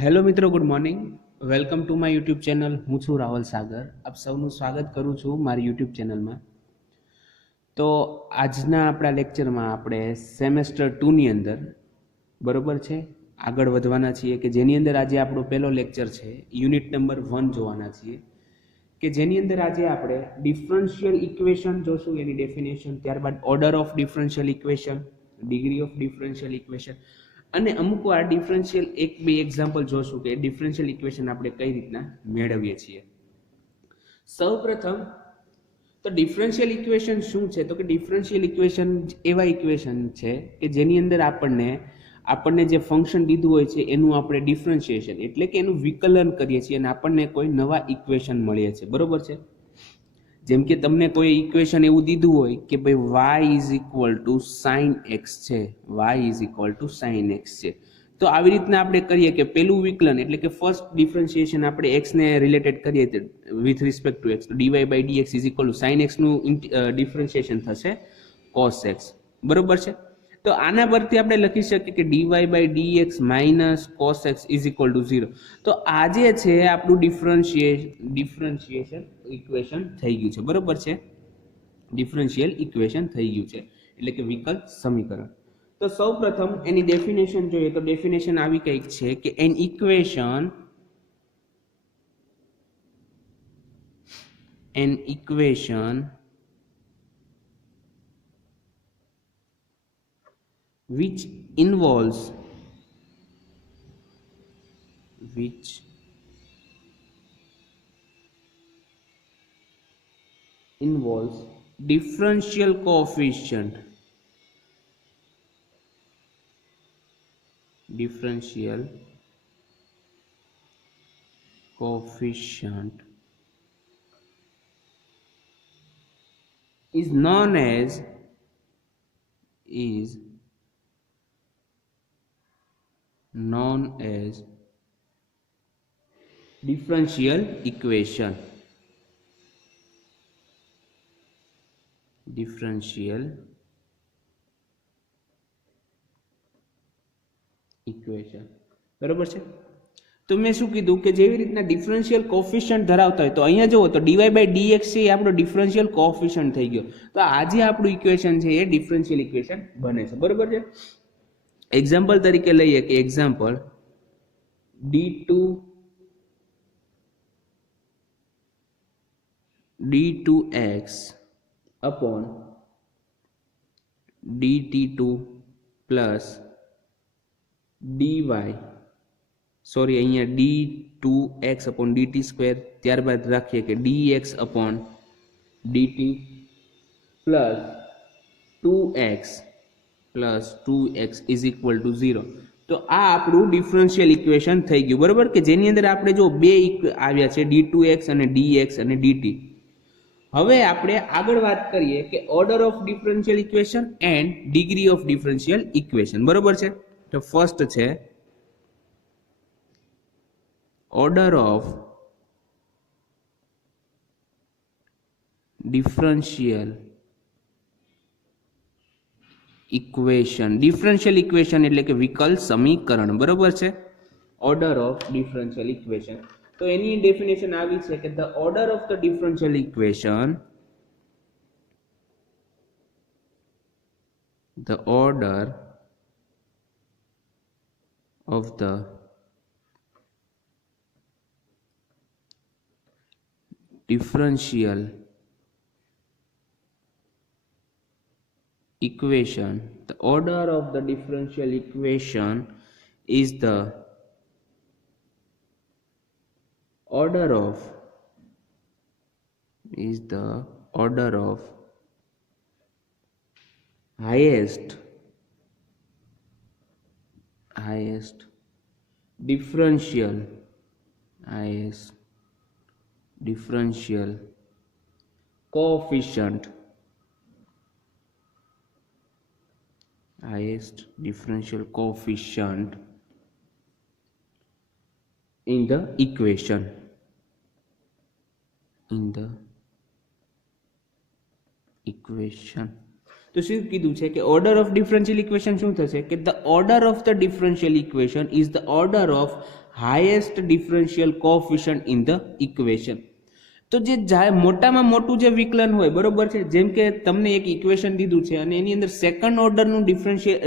Hello મિત્રો, good morning. Welcome to my YouTube channel. હું છું રાહુલ સાગર. આપ સૌનું સ્વાગત કરું છું મારી યુટ્યુબ ચેનલમાં. તો આજના આપણા લેક્ચરમાં આપણે સેમેસ્ટર 2ની અંદર બરોબર છે આગળ વધવાના છીએ કે જેની અંદર આજે આપણો પહેલો લેક્ચર છે યુનિટ નંબર 1 જોવાના છીએ કે જેની અંદર આજે આપણે ડિફરન્શિયલ ઇક્વેશન જોશું, એની ડેફિનેશન, ત્યારબાદ order of differential equation, degree of differential equation અને અમુક વાર ડિફરન્શિયલ એક બે એક્ઝામ્પલ જોશું કે ડિફરન્શિયલ ઇક્વેશન આપણે કઈ રીતના મેળવીએ છીએ. સૌપ્રથમ તો ડિફરન્શિયલ ઇક્વેશન શું છે? તો કે ડિફરન્શિયલ ઇક્વેશન એવા ઇક્વેશન છે કે જેની અંદર આપણને જે ફંક્શન દીધું હોય છે એનું આપણે ડિફરન્શિએશન એટલે કે એનું વિકલન કરીએ છીએ અને આપણને કોઈ નવા ઇક્વેશન મળે છે. બરોબર છે? જેમ કે તમને કોઈ ઇક્વેશન એવું દીધું હોય કે ભાઈ y is equal to sine x છે, y is equal to sine x છે. તો આવી રીતના આપણે કરીએ કે પેલું વિકલન એટલે કે ફર્સ્ટ ડિફરન્શિએશન આપણે x ને રિલેટેડ કરીએ વિથ રિસ્પેક્ટ ટુ x, તો dy by dx is equal to sine X નું ડિફરન્શિએશન થશે cos x. બરોબર છે? તો આના પરથી આપણે લખી શકીએ કે dy by dx minus cos x is equal to 0. તો આ જે છે આપણું ડિફરન્શિએશન ઇક્વેશન થઈ ગયું છે. બરોબર છે? ડિફરન્શિયલ ઇક્વેશન થઈ ગયું છે એટલે કે વિકલ સમીકરણ. તો સૌપ્રથમ એની ડેફિનેશન જોઈએ તો ડેફિનેશન આવી કંઈક છે કે an equation which involves differential coefficient is known as differential equation. બરોબર છે? તો મેં શું કીધું કે જેવી રીતના ડિફરન્શિયલ કોફિશિયન્ટ ધરાવતા હોય તો અહીંયા જુઓ તો dy બાય dx છે એ આપણો ડિફરન્શિયલ કોફિશિયન્ટ થઈ ગયો. તો આ જે આપણું ઇક્વેશન છે એ ડિફરન્શિયલ ઇક્વેશન બને છે. બરોબર છે? એક્ઝામ્પલ તરીકે લઈએ કે example d2x upon dt2 plus dy, sorry અહીંયા d2x upon dt સ્ક્વેર, ત્યારબાદ રાખીએ કે dx upon dt plus 2x is equal to 0. તો આ આપણું ડિફરન્શિયલ ઇક્વેશન થઈ ગયું. બરોબર? કે જેની અંદર આપણે જો બે આવ્યા છે d2x અને dx અને dt. હવે આપણે આગળ વાત કરીએ કે order of differential equation and degree of differential equation. બરોબર છે? તો ફર્સ્ટ છે order of differential equation. Differential equation એટલે કે વિકલ સમીકરણ. બરોબર છે? Order of differential equation. તો એની ડેફિનેશન આવી છે કે the order of the differential equation, the order of the differential equation, the order of the differential equation is the order of highest differential coefficient in the equation. તો શું કીધું છે કે order of differential equation શું થશે કે the order of the differential equation is the order of highest differential coefficient in the equation. તો જે મોટામાં મોટું જે વિકલન હોય, બરોબર છે, જેમ કે તમને એક ઇક્વેશન દીધું છે અને એની અંદર સેકન્ડ ઓર્ડરનું ડિફરન્શિયલ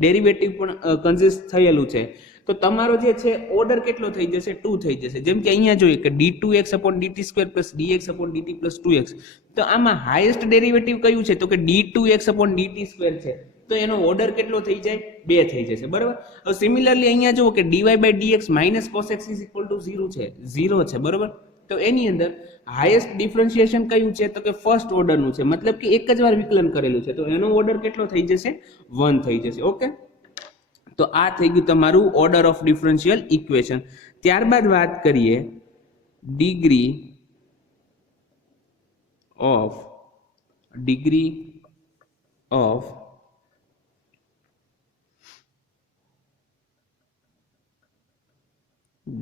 ડેરિવેટિવ પણ કન્સિસ્ટ થયેલું છે, તો તમારો જે છે ઓર્ડર કેટલો થઈ જશે? 2 થઈ જશે. જેમ કે અહીંયા જોઈએ કે d2x upon dt² plus dx upon dt plus 2x. તો આમાં હાઈએસ્ટ ડેરિવેટિવ કયું છે? તો કે d2x અપોન dt² છે. તો એનો ઓર્ડર કેટલો થઈ જાય? 2 થઈ જશે, બરાબર. હવે સિમિલરલી અહીંયા જુઓ કે dy by dx minus cos x is equal to 0 છે, 0 છે, બરાબર. તો એની અંદર હાઈએસ્ટ ડિફરન્શિએશન કયું છે? તો કે ફર્સ્ટ ઓર્ડરનું છે, મતલબ કે એક જ વાર વિકલન કરેલું છે, તો એનો ઓર્ડર કેટલો થઈ જશે? 1 થઈ જશે. ઓકે, તો આ થઈ ગયું તમારું ઓર્ડર ઓફ ડિફરન્શિયલ ઇક્વેશન. ત્યારબાદ વાત કરીએ degree of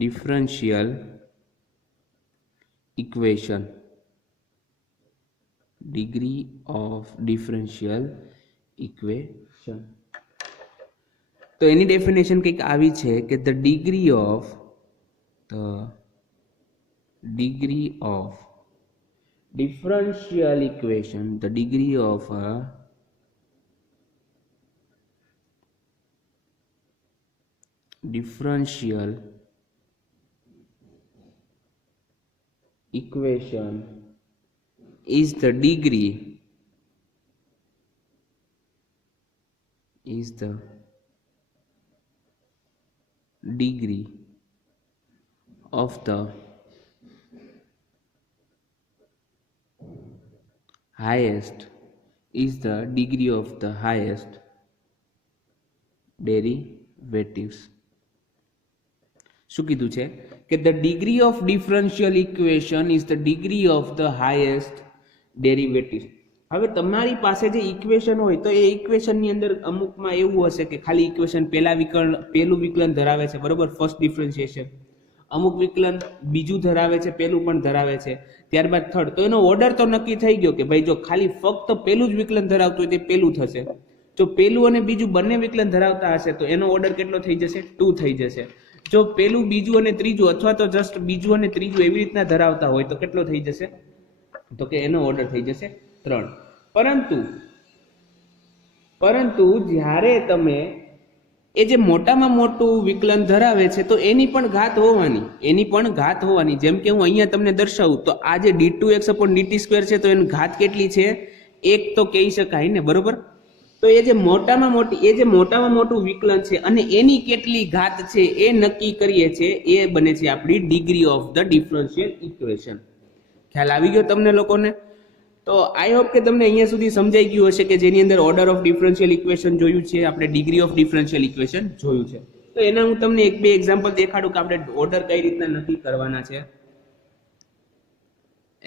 differential equation. Degree of differential equation. તો એની ડેફિનેશન કંઈક આવી છે કે the degree of differential equation, the degree of a differential equation is the degree of the highest derivatives. શું કીધું છે કે the degree of differential equation is the degree of the highest derivatives. હવે તમારી પાસે જે ઇક્વેશન હોય તો એ ઇક્વેશનની અંદર અમુકમાં એવું હશે કે ખાલી ઇક્વેશન પહેલું વિકલન ધરાવે છે, બરોબર, ફર્સ્ટ ડિફરન્શિએશન. અમુક વિકલન બીજું ધરાવે છે, પહેલું પણ ધરાવે છે, ત્યારબાદ થર્ડ. તો એનો ઓર્ડર તો નક્કી થઈ ગયો કે ભાઈ જો ખાલી ફક્ત પહેલું જ વિકલન ધરાવતું હોય તે પહેલું થશે. જો પહેલું અને બીજું બંને વિકલન ધરાવતા હશે તો એનો ઓર્ડર કેટલો થઈ જશે? 2 થઈ જશે. જો પહેલું, બીજું અને ત્રીજું અથવા તો જસ્ટ બીજું અને ત્રીજું એવી રીતના ધરાવતા હોય તો કેટલો થઈ જશે? તો કે એનો ઓર્ડર થઈ જશે 3. પરંતુ જ્યારે તમે એ જે મોટામાં મોટું વિકલન ધરાવે છે તો એની પણ ઘાત હોવાની. જેમ કે હું અહીંયા તમને દર્શાવું તો આ જે d2x અપોન dt² છે તો એની ઘાત કેટલી છે? 1 તો કહી શકાય ને, બરોબર. તો એ જે મોટામાં મોટું વિકલન છે અને એની કેટલી ઘાત છે એ નક્કી કરીએ છે, એ બને છે આપણી degree of the differential equation. ખ્યાલ આવી ગયો તમને લોકોને? તો આઈ હોપ કે તમને અહીંયા સુધી સમજાઈ ગયું હશે કે જેની અંદર ઓર્ડર ઓફ ડિફરન્શિયલ ઇક્વેશન જોયું છે, આપણે ડિગ્રી ઓફ ડિફરન્શિયલ ઇક્વેશન જોયું છે. તો એના હું તમને 1-2 એક્ઝામ્પલ દેખાડું કે આપણે ઓર્ડર કઈ રીતના નક્કી કરવાના છે.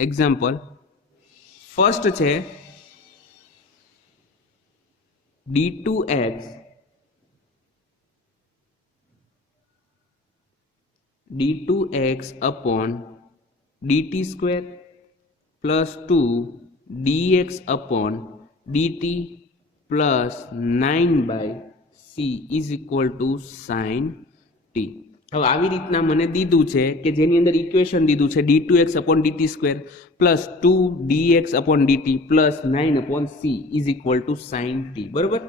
એક્ઝામ્પલ ફર્સ્ટ છે d2x upon dt² plus 2 dx upon dt plus 9/c is equal to sin t. હવે આવી રીતના મને દીધું છે કે જેની અંદર ઇક્વેશન દીધું છે d2x upon dt² plus 2 dx upon dt plus 9/c is equal to sin t, બરોબર.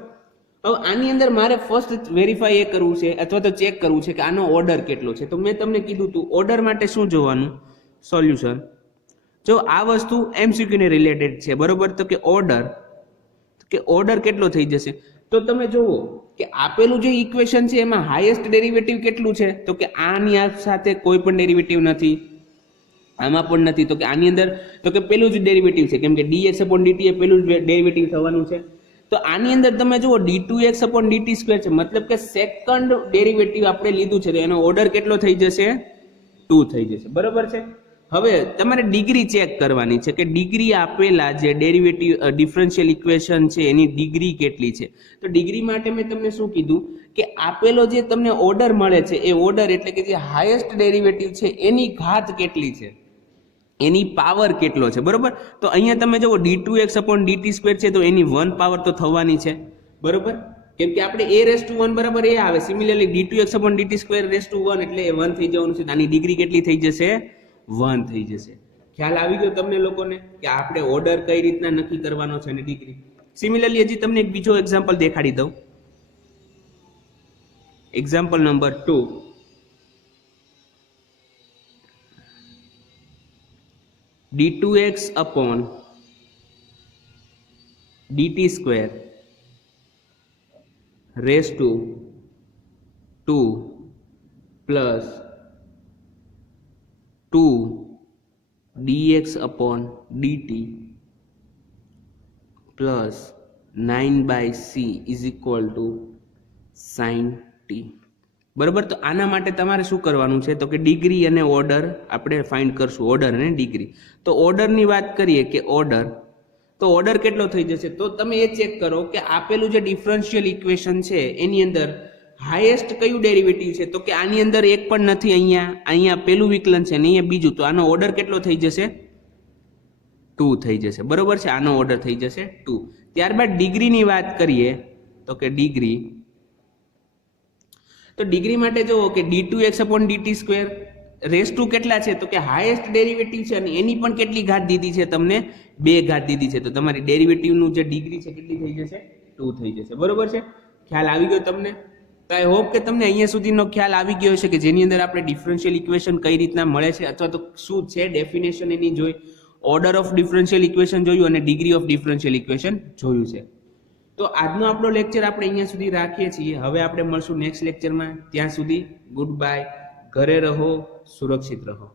હવે આની અંદર મારે ફર્સ્ટ વેરીફાઈ એ કરવું છે અથવા તો ચેક કરવું છે કે આનો ઓર્ડર કેટલો છે. તો મેં તમને કીધું હતું ઓર્ડર માટે શું જોવાનું? સોલ્યુશન. જો આ વસ્તુ MCQ ને રિલેટેડ છે, બરોબર, તો કે ઓર્ડર કેટલો થઈ જશે? તો તમે જુઓ કે આપેલું જે ઇક્વેશન છે એમાં હાઈએસ્ટ ડેરિવેટિવ કેટલું છે? તો કે આની સાથે કોઈ પણ ડેરિવેટિવ નથી, આમાં પણ નથી, તો કે આની અંદર તો કે પેલું જ ડેરિવેટિવ છે, કેમ કે dx upon dt એ પેલું જ ડેરિવેટિવ થવાનું છે. તો આની અંદર તમે જુઓ d2x upon dt² છે, મતલબ કે સેકન્ડ ડેરિવેટિવ આપણે લીધું છે, તો એનો ઓર્ડર કેટલો થઈ જશે? 2 થઈ જશે, બરોબર છે. હવે તમારે ડિગ્રી ચેક કરવાની છે કે ડિગ્રી આપેલા જે ડેરિવેટિવ ડિફરન્શિયલ ઇક્વેશન છે એની ડિગ્રી કેટલી છે. તો ડિગ્રી માટે મેં તમને શું કીધું કે આપેલો જે તમને ઓર્ડર મળે છે એ ઓર્ડર એટલે કે જે હાઈએસ્ટ ડેરિવેટિવ છે એની ઘાત કેટલી છે, એની પાવર કેટલો છે, બરોબર. તો અહીંયા તમે જુઓ d2x upon dt² છે તો એની 1 પાવર તો થવાની છે, બરોબર. કેમ કે આપણે a રેસ ટુ 1 બરાબર a આવે. સિમિલરલી d2x/dt² રેસ ટુ 1 એટલે એ 1 થઈ જવાનું છે. આની ડિગ્રી કેટલી થઈ જશે? 1 થઈ જશે. ખ્યાલ આવી ગયો તમને લોકોને કે આપણે ઓર્ડર કઈ રીતના નક્કી કરવાનો છે અને ડિગ્રી. સિમિલરલી હજી તમને એક બીજો એક્ઝામ્પલ દેખાડી દઉં. Example number 2. d2x/dt² raise to 2 plus 2 dx/dt plus 9/c is equal two sin t. બરાબર. તો આના માટે તમારે શું કરવાનું છે? તો કે ડિગ્રી અને ઓર્ડર આપણે ફાઇન્ડ કરશું. ઓર્ડર અને ડિગ્રી. તો ઓર્ડરની વાત કરીએ કે ઓર્ડર, તો ઓર્ડર કેટલો થઈ જશે? તો તમે એ ચેક કરો કે આપેલું જે ડિફરન્શિયલ ઇક્વેશન છે એની અંદર હાઈએસ્ટ કયું ડેરિવેટિવ છે? તો કે આની અંદર એક પણ નથી. અહીંયા પેલું વિકલન છે ને અહીંયા બીજું. તો આનો ઓર્ડર કેટલો થઈ જશે? 2 થઈ જશે. બરોબર છે. આનો ઓર્ડર થઈ જશે 2. ત્યારબાદ ડિગ્રીની વાત કરીએ તો કે ડિગ્રી, તો ડિગ્રી માટે જુઓ કે d2x/dt² રેસ ટુ કેટલા છે? તો કે હાઈએસ્ટ ડેરિવેટિવ છે અને એની પણ કેટલી ઘાત દીધી છે? તમને 2 ઘાત દીધી છે. તો તમારી ડેરિવેટિવનું જે ડિગ્રી છે કેટલી થઈ જશે? 2 થઈ જશે. બરોબર છે. ખ્યાલ આવી ગયો તમને? તો આઈ હોપ કે તમને અહીંયા સુધીનો ખ્યાલ આવી ગયો છે કે જેની અંદર આપણે ડિફરન્શિયલ ઇક્વેશન કઈ રીતના મળે છે અથવા તો શું છે ડેફિનેશન એની જોઈ, ઓર્ડર ઓફ ડિફરન્શિયલ ઇક્વેશન જોયું અને ડિગ્રી ઓફ ડિફરન્શિયલ ઇક્વેશન જોયું છે. તો આજનો આપણો લેક્ચર આપણે અહીંયા સુધી રાખીએ છીએ. હવે આપણે મળશું નેક્સ્ટ લેક્ચરમાં. ત્યાં સુધી ગુડ બાય. ઘરે રહો, સુરક્ષિત રહો.